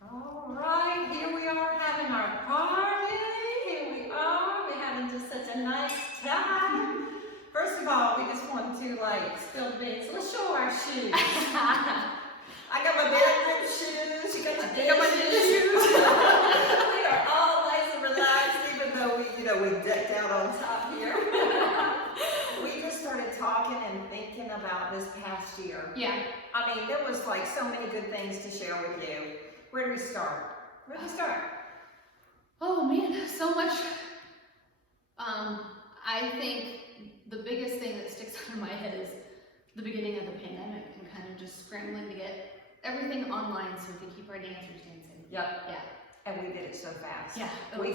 All right, here we are having our party. Here we are. We're having just such a nice time. First of all, we just want to spill the beans. Let's show our shoes. I got my bedroom shoes. You got your dance shoes. We are all nice and relaxed, even though we decked out on top here. We just started talking and thinking about this past year. Yeah. I mean, there was so many good things to share with you. Where do we start? Oh man, so much. I think the biggest thing that sticks out in my head is the beginning of the pandemic and kind of just scrambling to get everything online so we can keep our dancers dancing. Yep. Yeah. And we did it so fast. Yeah. We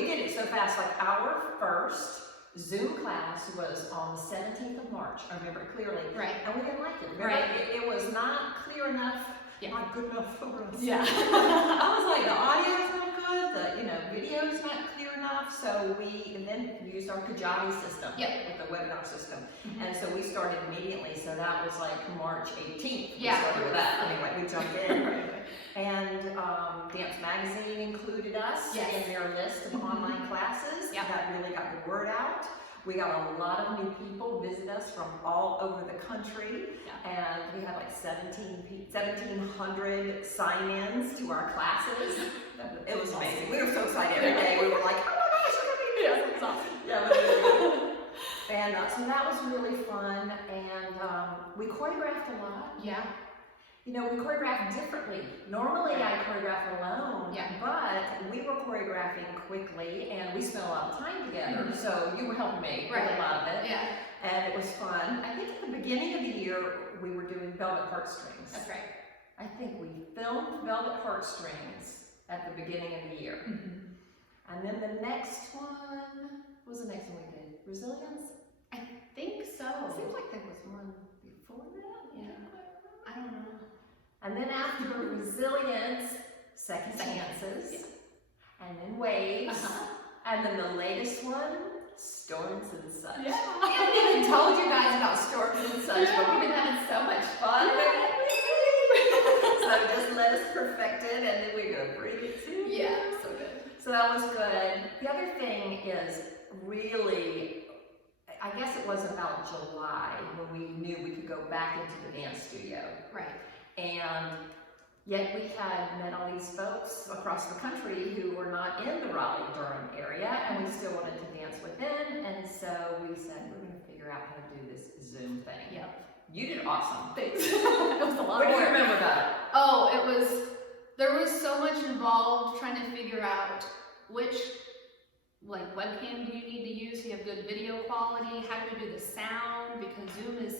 did it so fast. Our first Zoom class was on the 17th of March. I remember it clearly. Right. And we didn't like it. Right. It was not clear enough. Yeah. Not good enough for us. Yeah. I was like, the audio's not good, the video's not clear enough, so we then used our Kajabi system with the webinar system. Mm-hmm. And so we started immediately, so that was March 18th. Yeah. We started with that. Anyway, we jumped in. And Dance Magazine included us in their list of online classes. Yeah. That really got the word out. We got a lot of new people visit us from all over the country, and we had 1,700 sign-ins to our classes. It was amazing. We were so excited every day. We were like, oh my gosh, we're going to be Yeah, it's awesome. Yeah, it was really good. And so that was really fun, and we choreographed a lot. Yeah. We choreographed differently. Normally I choreograph alone, but we were choreographing quickly and we spent a lot of time together. Mm-hmm. So you were helping me with a lot of it. Yeah. And it was fun. I think at the beginning of the year we were doing Velvet Heartstrings. That's right. I think we filmed Velvet Heartstrings at the beginning of the year. Mm-hmm. And then the next one, what was the next one we did? Resilience? I think so. It seems like there was one before that. Yeah. I don't know. And then after Resilience, Second Chances, and then Waves, and then the latest one, Storms and Such. Yeah. I haven't even told you guys about Storms and Such, but we've been having so much fun with it. So just let us perfect it, and then we're going to bring it to you. Yeah, so good. So that was good. The other thing is really, I guess it was about July when we knew we could go back into the dance studio. Right. And yet we had met all these folks across the country who were not in the Raleigh-Durham area, and we still wanted to dance with them, and so we said, we're going to figure out how to do this Zoom thing. Yep. You did awesome. Thanks. It was a lot What of do you work. remember about it? Oh, there was so much involved trying to figure out which webcam do you need to use so you have good video quality, how do we do the sound, because Zoom is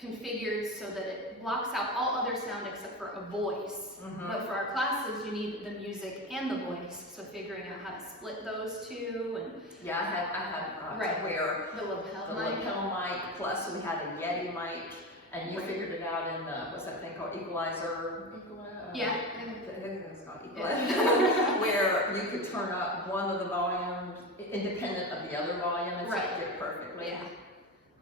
configured so that it blocks out all other sound except for a voice. Mm-hmm. But for our classes, you need the music and the voice, so figuring out how to split those two. And yeah, I had to wear the lapel mic, plus we had a Yeti mic, and you figured it out in the, what's that thing called, equalizer? Yeah. I think it's called equalizer. Where you could turn up one of the volumes independent of the other volume and set it perfectly. Yeah.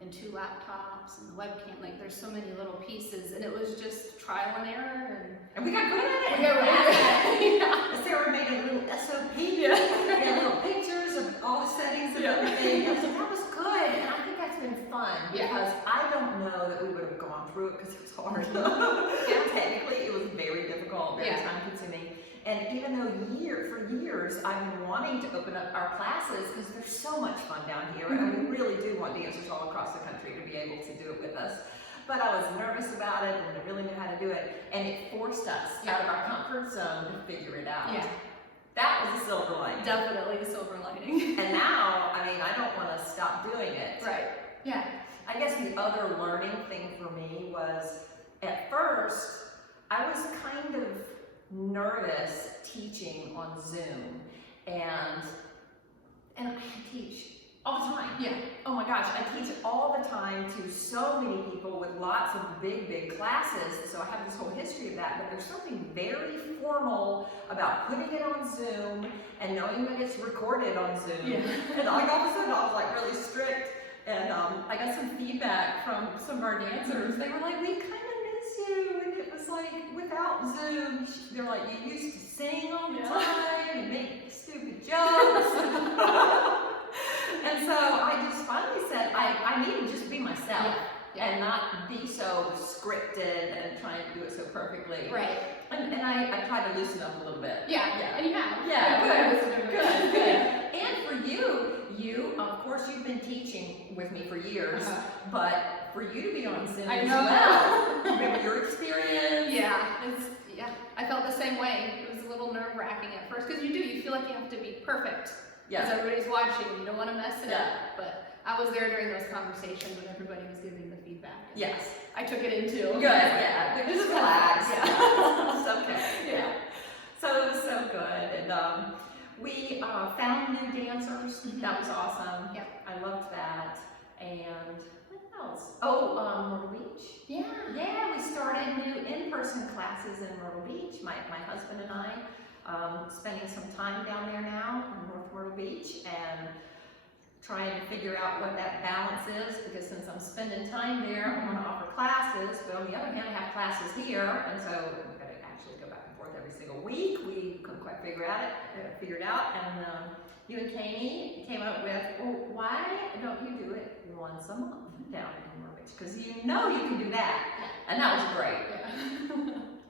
And 2 laptops and the webcam, there's so many little pieces, and it was just trial and error. And we got good at it. We got really good at it. Yeah. Sarah made a little SOP. Yeah. We had little pictures of all the settings and everything. So that was good, and I think that's been fun because I don't know that we would have gone through it because it was hard. Technically, it was very difficult, very time-consuming. And even though for years I've been wanting to open up our classes because there's so much fun down here, and we really do want dancers all across the country to be able to do it with us. But I was nervous about it and I really knew how to do it, and it forced us out of our comfort zone to figure it out. Yeah. That was a silver lining. Definitely a silver lining. And now, I don't want to stop doing it. Right. Yeah. I guess the other learning thing for me was, at first, I was kind of nervous teaching on Zoom, and I teach all the time. Yeah. Oh my gosh, I teach all the time to so many people with lots of big classes, so I have this whole history of that, but there's something very formal about putting it on Zoom and knowing that it's recorded on Zoom. Yeah. And all of a sudden I was really strict, and I got some feedback from some of our dancers. They were like, we kind of miss you. too, and it was like, without Zoom, they're like, you used to sing all the time and make stupid jokes. And so I just finally said, I need to just be myself and not be so scripted and trying to do it so perfectly. Right. And I tried to loosen up a little bit. Yeah. And you have. Yeah, good. And for you, of course, you've been teaching with me for years, but for you to be on Zoom as well, remember your experience? Yeah, I felt the same way. It was a little nerve-wracking at first, because you feel like you have to be perfect. Because everybody's watching, you don't want to mess it up. But I was there during those conversations when everybody was giving the feedback. Yes. I took it in too. Good, yeah. Just relax. It's okay. Yeah. So it was so good. And we found new dancers. That was awesome. Yep. I loved that. And what else? Oh, Myrtle Beach. Yeah, we started new in-person classes in Myrtle Beach. My husband and I spending some time down there now in North Myrtle Beach and trying to figure out what that balance is, because since I'm spending time there, I want to offer classes, but on the other hand, I have classes here, and so we've got to actually go back and forth every single week. We couldn't quite figure it out, and you and Kami came up with, well, why don't you do it once a month down in Myrtle Beach? Because you know you can do that, and that was great.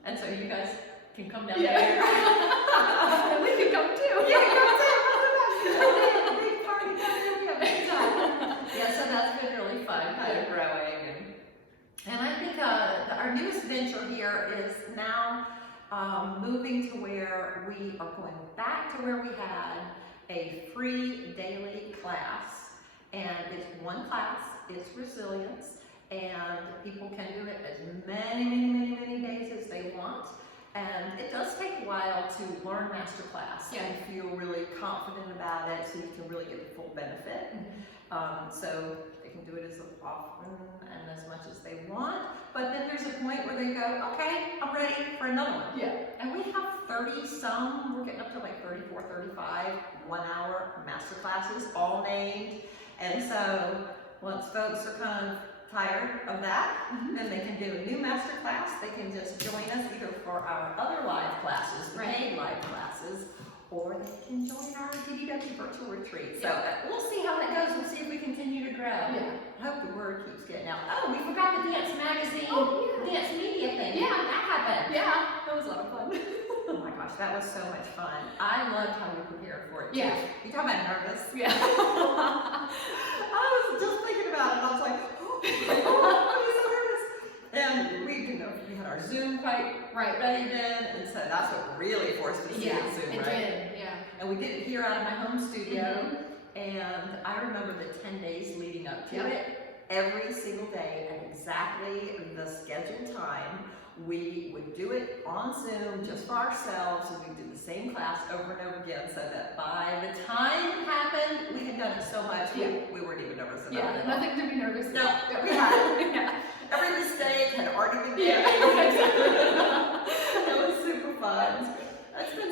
And so you guys can come down there. And we can come too. Yeah, we come too. A big party down there. We have a big time. Yeah, so that's been really fun, kind of growing. And I think our newest venture here is now moving to where we are going back to where we had a free daily class. And it's one class, it's resilience, and people can do it as many days as they want. And it does take a while to learn master class and feel really confident about it, so you can really get the full benefit. So they can do it as often and as much as they want. But then there's a point where they go, okay, I'm ready for another one. And we have 30 some, we're getting up to like 34, 35 1-hour master classes, all named. And so once folks are kind of tired of that, then they can do a new master class. They can just join us either for our other live classes, the paid live classes, or they can join our DDW virtual retreat. So we'll see how that goes. We'll see if we continue to grow. I hope the word keeps getting out. Oh, we forgot the dance magazine, dance media thing. That happened. That was a lot of fun. Oh my gosh, that was so much fun. I loved how we prepared for it too. You talking about nervous? I was just thinking about it. I was like, I'm so nervous. And we had our Zoom quite ready then, and so that's what really forced us to get Zoom it did. And we did it here out of my home studio, and I remember the 10 days leading up to it. Every single day at exactly the scheduled time, we would do it on Zoom just for ourselves, and we did the same class over and over again, so that by the time it happened, we had done it so much, we weren't even nervous about it. Nothing to be nervous about. No, we had every mistake had already been made. It was super fun. It's been